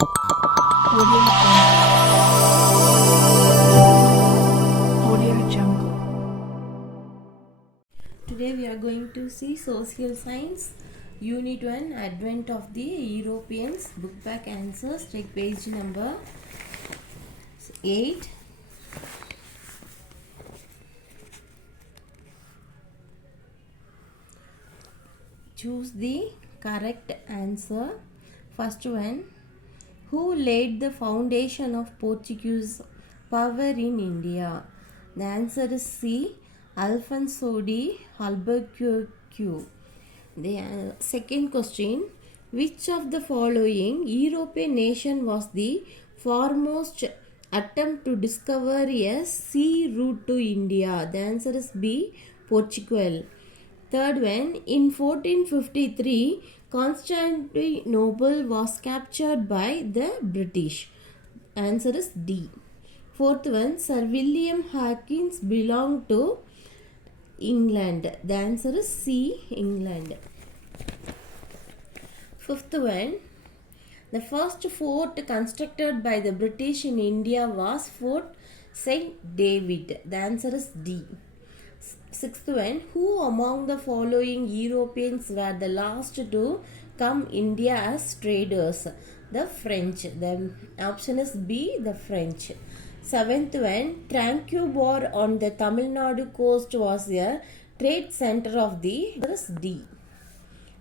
Audio Jungle. Today we are going to see Social Science Unit 1 Advent of the Europeans. Book back answers. Take page number 8. Choose the correct answer. First one. Who laid the foundation of Portuguese power in India? The answer is C. Alfonso de Albuquerque. The second question. Which of the following European nation was the foremost attempt to discover a sea route to India? The answer is B. Portugal. Third one, in 1453, Constantinople was captured by the British. Answer is D. Fourth one, Sir William Hawkins belonged to England. The answer is C. England. Fifth one, the first fort constructed by the British in India was Fort St. David. The answer is D. Sixth one, who among the following Europeans were the last to come India as traders? The French. The option is B, the French. Seventh one, Tranquebar on the Tamil Nadu coast was a trade center of the D.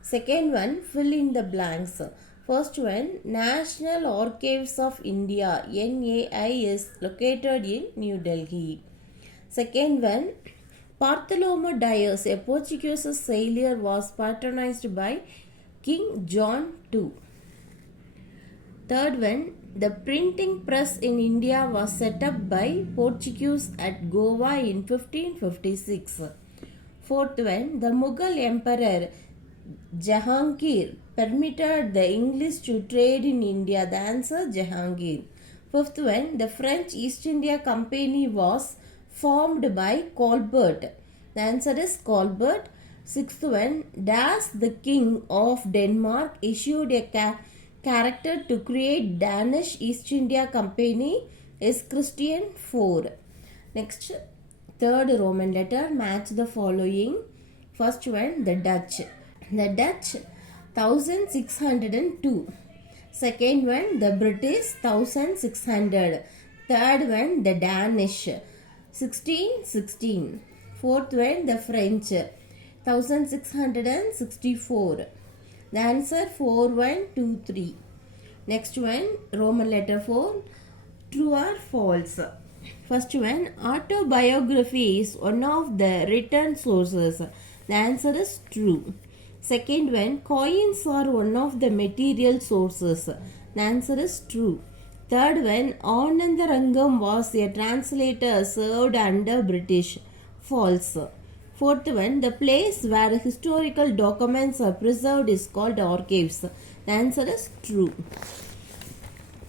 Second one, fill in the blanks. First one, National Archives of India, NAI, is located in New Delhi. Second one, Bartholomew Dias, a Portuguese sailor, was patronized by King John II. Third one, the printing press in India was set up by Portuguese at Goa in 1556. Fourth one, the Mughal Emperor Jahangir permitted the English to trade in India. The answer, Jahangir. Fifth one, the French East India Company was formed by Colbert. The answer is Colbert. Sixth one, Das, the King of Denmark, issued a character to create Danish East India Company, is Christian IV. Next, third Roman letter, match the following. First one, the Dutch. The Dutch, 1602. Second one, the British, 1600. Third one, the Danish, 1616. Fourth one, the French, 1664. The answer 4123. Next one, Roman letter 4. True or false? First one, autobiography is one of the written sources. The answer is true. Second one, coins are one of the material sources. The answer is true. Third one, Anandarangam was a translator served under British. False. Fourth one, the place where historical documents are preserved is called archives. The answer is true.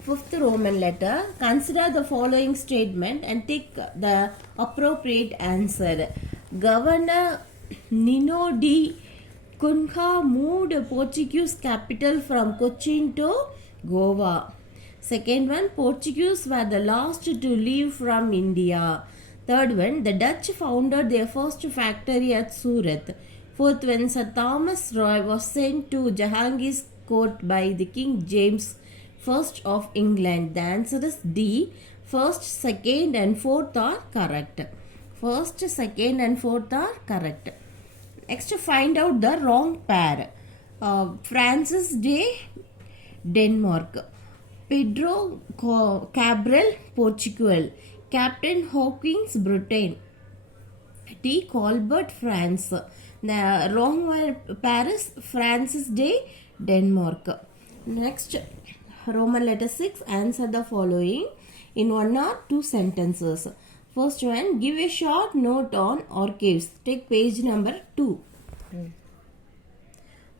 Fifth Roman letter, consider the following statement and take the appropriate answer. Governor Nino de Cunha moved Portuguese capital from Cochin to Goa. Second one, Portuguese were the last to leave from India. Third one, the Dutch founded their first factory at Surat. Fourth one, Sir Thomas Roy was sent to Jahangir's court by the King James I of England. The answer is D. First, second and fourth are correct. First, second and fourth are correct. Next, find out the wrong pair. Francis de Denmark. Pedro Cabral, Portugal. Captain Hawkins, Britain. T. Colbert, France. The wrong pair is Francis de Denmark. Next, Roman letter 6. Answer the following in one or two sentences. First one, give a short note on archives. Take page number 2.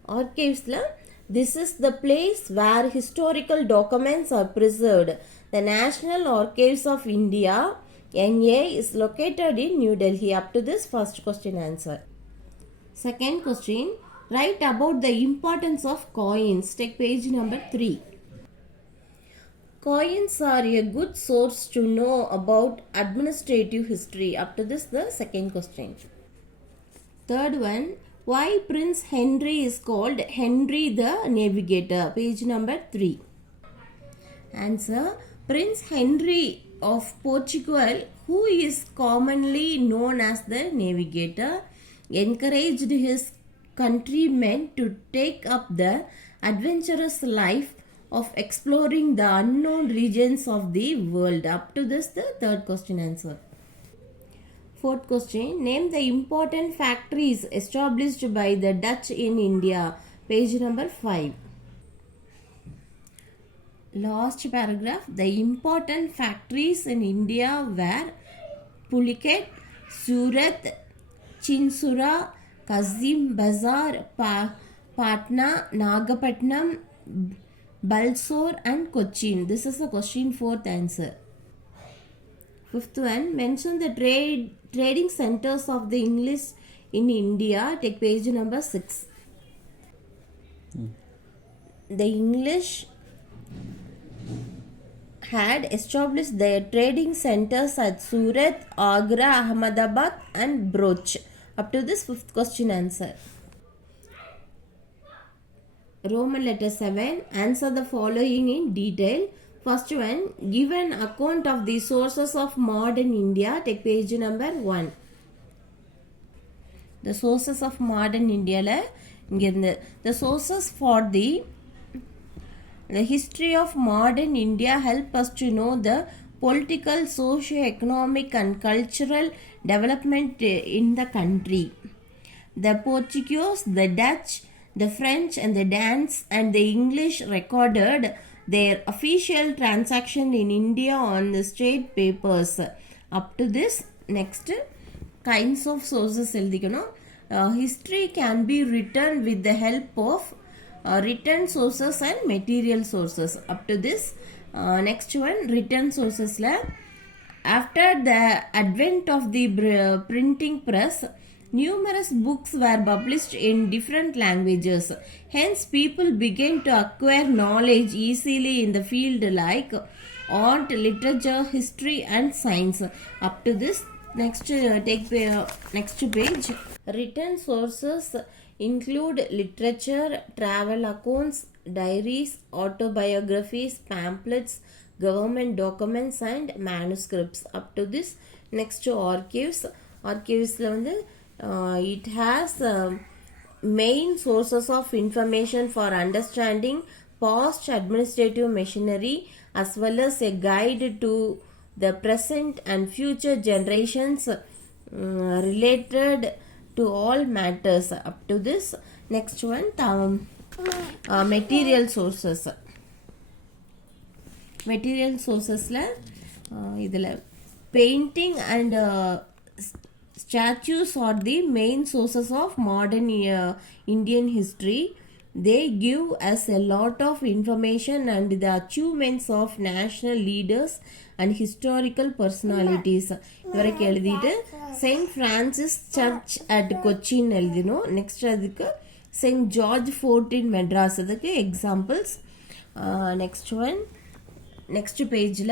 Archives la, this is the place where historical documents are preserved. The National Archives of India, NA, is located in New Delhi. Up to this first question answer. Second question, write about the importance of coins. Take page number 3. Coins are a good source to know about administrative history. Up to this, the second question. Third one, why Prince Henry is called Henry the Navigator? Page number 3. Answer, Prince Henry of Portugal, who is commonly known as the Navigator, encouraged his countrymen to take up the adventurous life of exploring the unknown regions of the world. Up to this, the third question answer. Fourth question, name the important factories established by the Dutch in India. Page number 5. Last paragraph, the important factories in India were Pulicat, Surat, Chinsura, Kazim Bazar, Patna, Nagapatnam, Balsore and Cochin. This is the question fourth answer. Fifth one, mention the trading centers of the English in India. Take page number 6. The English had established their trading centers at Surat, Agra, Ahmedabad and Broch. Up to this fifth question answer. Roman letter 7. Answer the following in detail. First one, give an account of the sources of modern India. Take page number 1. The sources of modern India. The sources for the history of modern India help us to know the political, socio-economic and cultural development in the country. The Portuguese, the Dutch, the French and the Danes and the English recorded their official transaction in India on the state papers. Up to this, next kinds of sources. History can be written with the help of written sources and material sources. Up to this, next one, written sources. After the advent of the printing press, numerous books were published in different languages. Hence, people began to acquire knowledge easily in the field like art, literature, history and science. Up to this, next next page. Written sources include literature, travel accounts, diaries, autobiographies, pamphlets, government documents and manuscripts. Up to this, next to archives. Archives it has main sources of information for understanding past administrative machinery as well as a guide to the present and future generations related to all matters. Up to this, next one, material sources. Material sources painting and statues are the main sources of modern Indian history. They give us a lot of information and the achievements of national leaders and historical personalities. Saint Francis Church at Cochin. Next, Saint George Fort in Madras. Examples. Next one. Next page.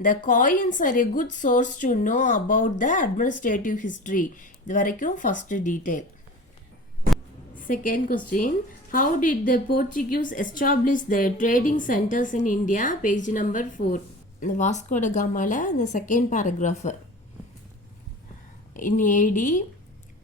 The coins are a good source to know about the administrative history. First detail. Second question. How did the Portuguese establish their trading centers in India? Page number 4. The Vasco da Gama, the second paragraph. In AD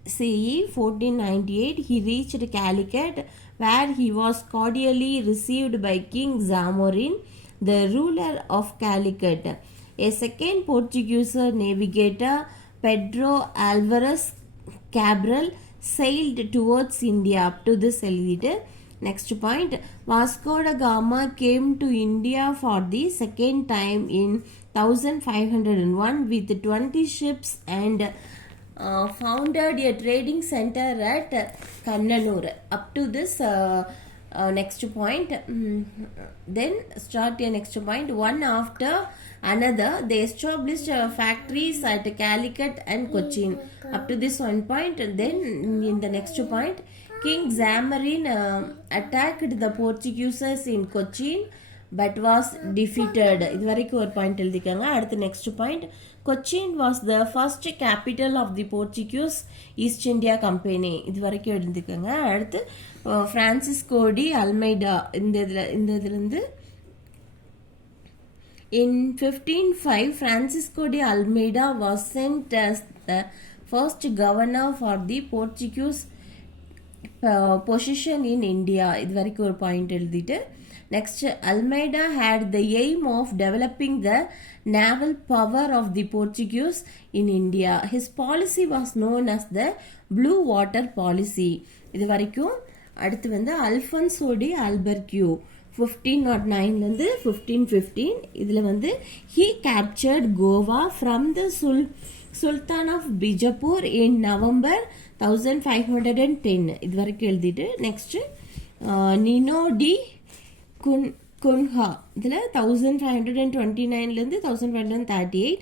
CE 1498, he reached Calicut, where he was cordially received by King Zamorin, the ruler of Calicut. A second Portuguese navigator, Pedro Alvarez Cabral, sailed towards India. Up to this elite. Next point, Vasco da Gama came to India for the second time in 1501 with 20 ships and founded a trading center at Kannanur. Up to this next point, then start a next point. One after another, they established factories at Calicut and Cochin. Up to this one point, then in the next point, King Zamorin attacked the Portuguese in Cochin, but was defeated. இது வரைக்கும் ஒரு point எழுதிக்கோங்க. அடுத்து next point, Cochin was the first capital of the Portuguese East India Company. இது வரைக்கும் எழுதிக்கோங்க. அடுத்து Francisco de Almeida, இந்த இதுலேருந்து in 1505 Francisco de Almeida was sent as the first governor for the Portuguese position in India. இது வரைக்கும் ஒரு point எழுதிட்டு next, Almeida had the aim of developing the naval power of the Portuguese in India. His policy was known as the Blue Water Policy. இது வரைக்கும். அடுத்து வந்து அல்ஃபன்சோ D அல்பர்க்யூ 1509 1515. இதில் வந்து he captured Goa from the Sultan of Bijapur in November 1510. இது வரைக்கும் எழுதிட்டு next Nino da Cunha இதில் 1529 1538.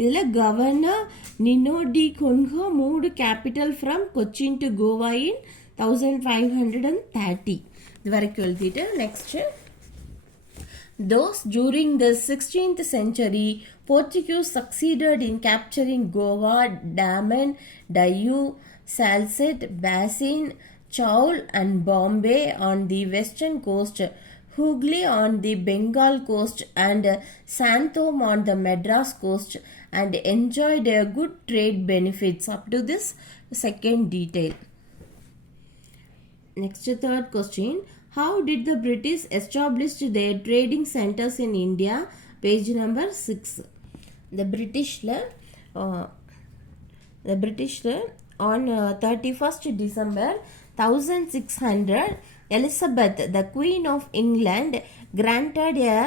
இதில் governor Nino da Cunha moved capital from Cochin to Goa in 1530. இது வரைக்கும் எழுதிட்டு next, those during the 16th century Portuguese succeeded in capturing Goa, Daman, Diu, Salsette, Basin, Chaul and Bombay on the western coast, Hooghly on the Bengal coast and Santhom on the Madras coast, and enjoyed a good trade benefits up to this second detail. Next, third question, how did the British establish their trading centers in India? Page number 6. The British on 31st December 1600, Elizabeth, the Queen of England, granted a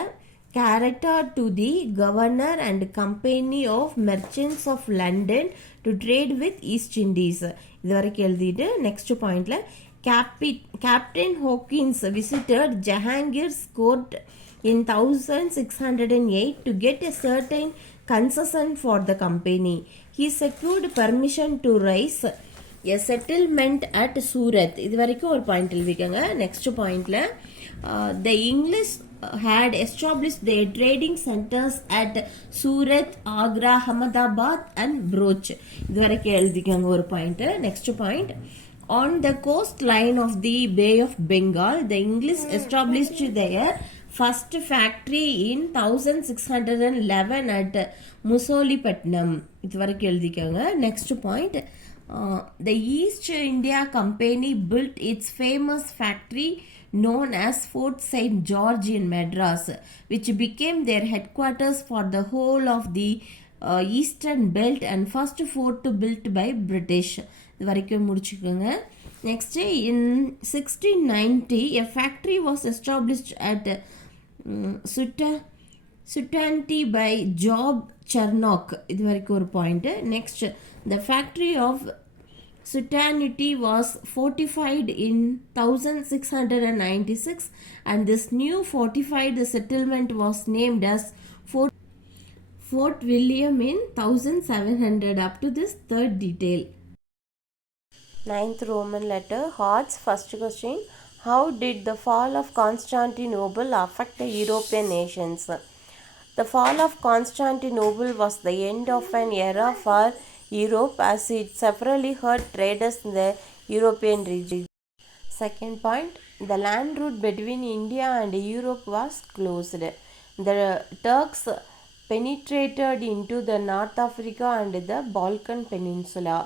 character to the Governor and Company of Merchants of London to trade with East Indies. இது வரைக்கும் எழுதிட்டு next பாயிண்ட்ல, Captain Hawkins visited Jahangir's court in 1608 to get a certain concession for the company. He secured permission to raise a settlement at Surat. இது வரைக்கும் ஒரு point எழுதிக்கோங்க. Next பாயிண்ட்ல, the English had established their trading centers at Surat, Agra, Ahmedabad and Broch. இது வரைக்கும் எழுதிக்கோங்க ஒரு point. Next point, on the coastline of the Bay of Bengal, the English established their first factory in 1611 at Musolipatnam. இது வரைக்கும் எழுதிக்கோங்க. Next point, the East India Company built its famous factory known as Fort St. George in Madras, which became their headquarters for the whole of the eastern belt and first fort built by British. இது வரைக்கும் முடிச்சுக்கோங்க. Next, in 1690 a factory was established at Sutanti by Job Charnock. இது வரைக்கும் ஒரு point. Next, the factory of Sutanity was fortified in 1696 and this new fortified settlement was named as Fort William in 1700. Up to this third detail. 9th Roman letter, Hearts. First question, how did the fall of Constantinople affect the European nations? The fall of Constantinople was the end of an era for Europe as it severely hurt traders in the European region. Second point, the land route between India and Europe was closed. The Turks penetrated into the North Africa and the Balkan Peninsula.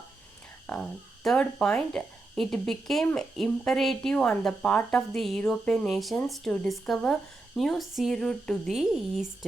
Third point, it became imperative on the part of the European nations to discover new sea route to the east.